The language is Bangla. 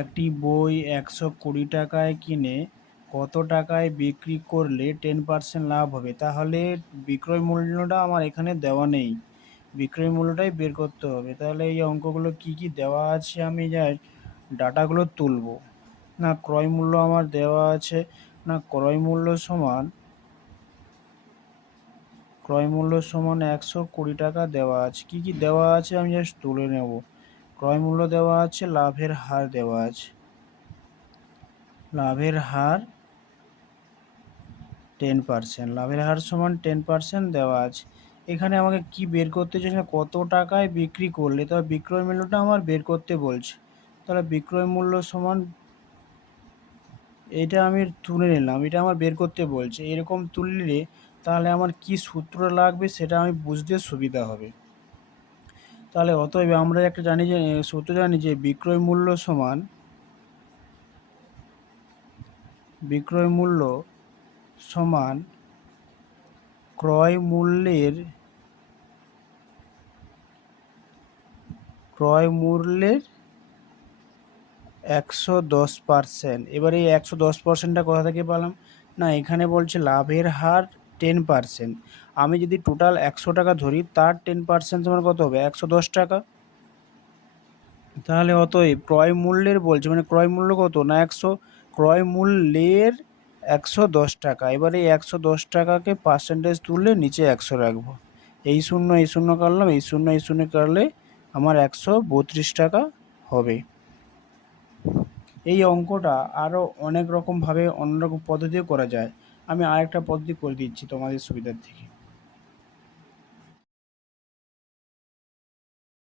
একটি বই 120 টাকায় কিনে কত টাকায় বিক্রি করলে 10% লাভ হবে? তাহলে বিক্রয় মূল্যটা আমার এখানে দেওয়া নেই, বিক্রয় মূল্যটাই বের করতে হবে। তাহলে এই অঙ্কগুলো কি কি দেওয়া আছে আমি জাস্ট ডাটাগুলো তুলব। না ক্রয় মূল্য আমার দেওয়া আছে, না ক্রয় মূল্য সমান 120 টাকা দেওয়া আছে। কি কি দেওয়া আছে আমি জাস্ট তুলে নেব। ক্রয় মূল্য দেওয়া আছে, লাভের হার দেওয়া আছে, লাভের হার 10%, লাভের হার সমান 10% দেওয়া আছে। এখানে আমাকে কি বের করতে চাইছে, কত টাকায় বিক্রি করলে, তবে বিক্রয় মূল্যটা আমার বের করতে বলছে। তাহলে বিক্রয় মূল্য সমান, এটা আমি তুলে নিলাম, এটা আমার বের করতে বলছে। এরকম তুললে তাহলে আমার কি সূত্র লাগবে সেটা আমি বুঝতে সুবিধা হবে। তাহলে অতএব আমরা একটা জানি যে সূত্র জানি যে বিক্রয় মূল্য সমান ক্রয় মূল্যের 110%। এবার এই 110%টা কোথা থেকে পেলাম? না এখানে বলছে লাভের হার 10%। আমি যদি টোটাল 100 টাকা ধরি, তার 10% তোমার কত হবে? 110 টাকা। তাহলে অতএব ক্রয় মূল্যের বলছে, মানে ক্রয় মূল্য কত? না 100, ক্রয় মূল্যের 110 টাকা। এবারে এই 110 টাকাকে পার্সেন্টেজ তুললে নিচে 100 রাখবো। এই শূন্য কাটলাম, এই শূন্য কাটলে আমার 132 টাকা হবে। এই অঙ্কটা আরও অনেক রকমভাবে অন্য রকম পদ্ধতিও করা যায়। আমি আরেকটা পদ্ধতি করে দিচ্ছি তোমাদের সুবিধার থেকে।